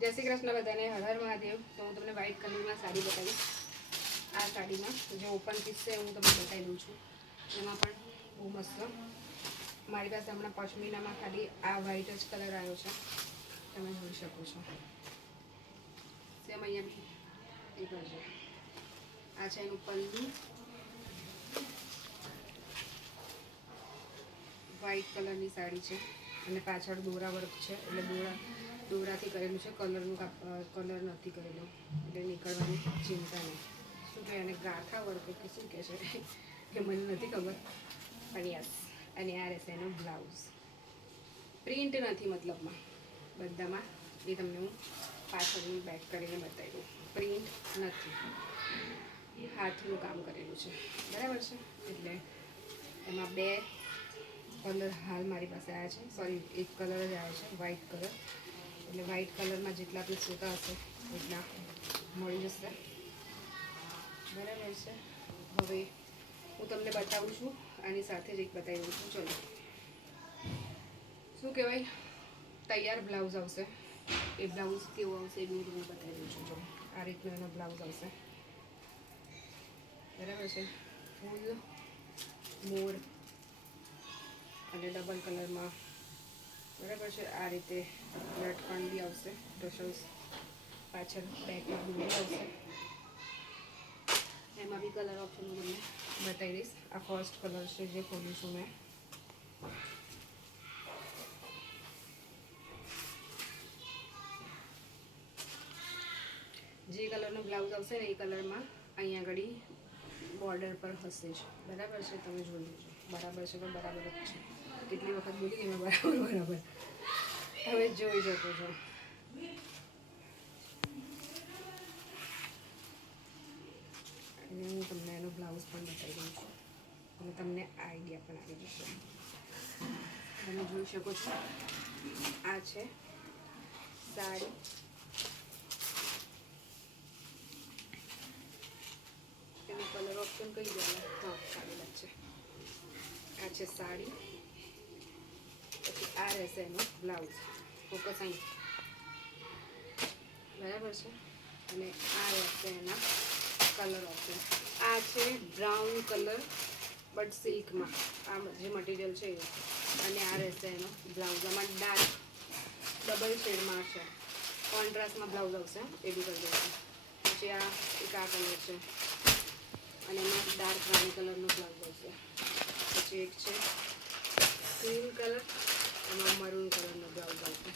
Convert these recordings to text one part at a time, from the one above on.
જય શ્રી કૃષ્ણ બધાને, હર હર મહાદેવ. તો હું તમને વ્હાઇટ કલરમાં સાડી બતાવીશ. આ સાડીમાં જે ઓપન પીસ છે હું તમને બતાવી દઉં છું. એમાં પણ બહુ મસ્ત મારી પાસે હમણાં પશ્મિનામાં ખાલી આ વ્હાઇટ જ કલર આવ્યો છે, તમે જોઈ શકો છો. સેમ અહીંયા બી એ કરજો. આ છે એનું પલ્લું, વ્હાઇટ કલરની સાડી છે અને પાછળ દોરા વર્ક છે, એટલે દોરાથી કરેલું છે. કલર નથી કરેલો એટલે નીકળવાની ચિંતા નહીં. શું કહે એને ગાથા વર્ક કે શું કહે છે એ મને નથી ખબર, પણ યસ. અને આ રહેશે એનો બ્લાઉઝ. પ્રિન્ટ નથી મતલબમાં બધામાં, એ તમને હું પાછળની બેક કરીને બતાવી દઉં. પ્રિન્ટ નથી, હાથનું કામ કરેલું છે, બરાબર છે. એટલે એમાં 2 કલર હાલ મારી પાસે આવ્યા છે. સોરી, એક કલર જ આવ્યો છે, વ્હાઇટ કલર. એટલે વ્હાઇટ કલરમાં જેટલા આપણે જોતા હશે એટલા મળી જશે, બરાબર છે. હવે હું તમને બતાવું છું, આની સાથે જ એક બતાવી દઉં છું. ચલો, શું કહેવાય, તૈયાર બ્લાઉઝ આવશે. એ બ્લાઉઝ કેવું આવશે એ બી હું તમને બતાવી દઉં છું. જો આ રીતનો એનો બ્લાઉઝ આવશે, બરાબર છે. ફૂલ મોર અને ડબલ કલરમાં, બરાબર છે. આ રીતે લટકણ બી આવશે, ટસલ્સ પાછળ બેકમાં બી આવશે. એમાં બી કલર ઓપ્શન હું તમને બતાવી દઈશ. આ ફર્સ્ટ કલર છે જે ખોલ્યું છું મેં. જે કલરનો બ્લાઉઝ આવશે ને એ કલરમાં અહીંયા આગળ બોર્ડર પર હશે જ, બરાબર છે. તમે જોઈ લેજો. બરાબર છે તો બરાબર જ છે. કેટલી વખત બોલી કે મેં બરાબર. હવે જોઈ શકો છો. અને હું તમને એનો બ્લાઉઝ પણ બતાવી દઉં છું અને તમને આઈડિયા પણ આવી જશે. તમે જોઈ શકો છો. આ છે સાડી. એનું કલર ઓપ્શન કઈ દેવાનું? હા, સાડી છે. આ છે સાડી. પછી આ રહેશે એનો બ્લાઉઝ. ફોકસ અહીં, બરાબર છે. અને આ રહેશે એના કલર ઓપ્શન. આ છે બ્રાઉન કલર બટ સિલ્કમાં, આ જે મટીરિયલ છે એ. અને આ રહેશે એનો બ્લાઉઝ. આમાં ડાર્ક ડબલ શેડમાં છે, કોન્ટ્રાસ્ટમાં બ્લાઉઝ આવશે, એ બી કરી દઉં છું. પછી આ એક આ કલર છે અને એમાં ડાર્ક રાણી કલરનો બ્લાઉઝ આવશે. પછી એક છે ક્રીમ કલર, એમાં મરૂન કલરનો બ્લાઉઝ આવશે.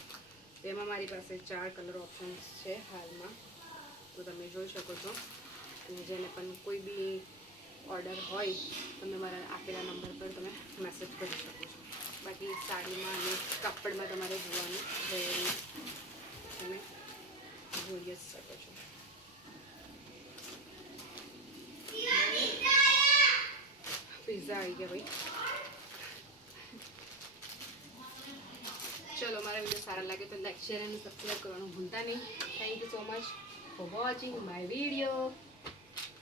તેમાં મારી પાસે 4 કલર ઓપ્શન્સ છે હાલમાં, તો તમે જોઈ શકો છો. અને જેને પણ કોઈ બી ઓર્ડર હોય તમે મારા આપેલા નંબર પર તમે મેસેજ કરી શકો છો. બાકી સાડીમાં અને કાપડમાં તમારે જોવાનું જરૂરી, તમે જોઈ જ શકો છો. પિઝા આવી ગયા ભાઈ. ચલો, મારા વિડીયો સારા લાગે તો લાઈક, શેર અને સબસ્ક્રાઈબ કરવાનું ભૂલતા નહીં. Thank you so much for watching my video.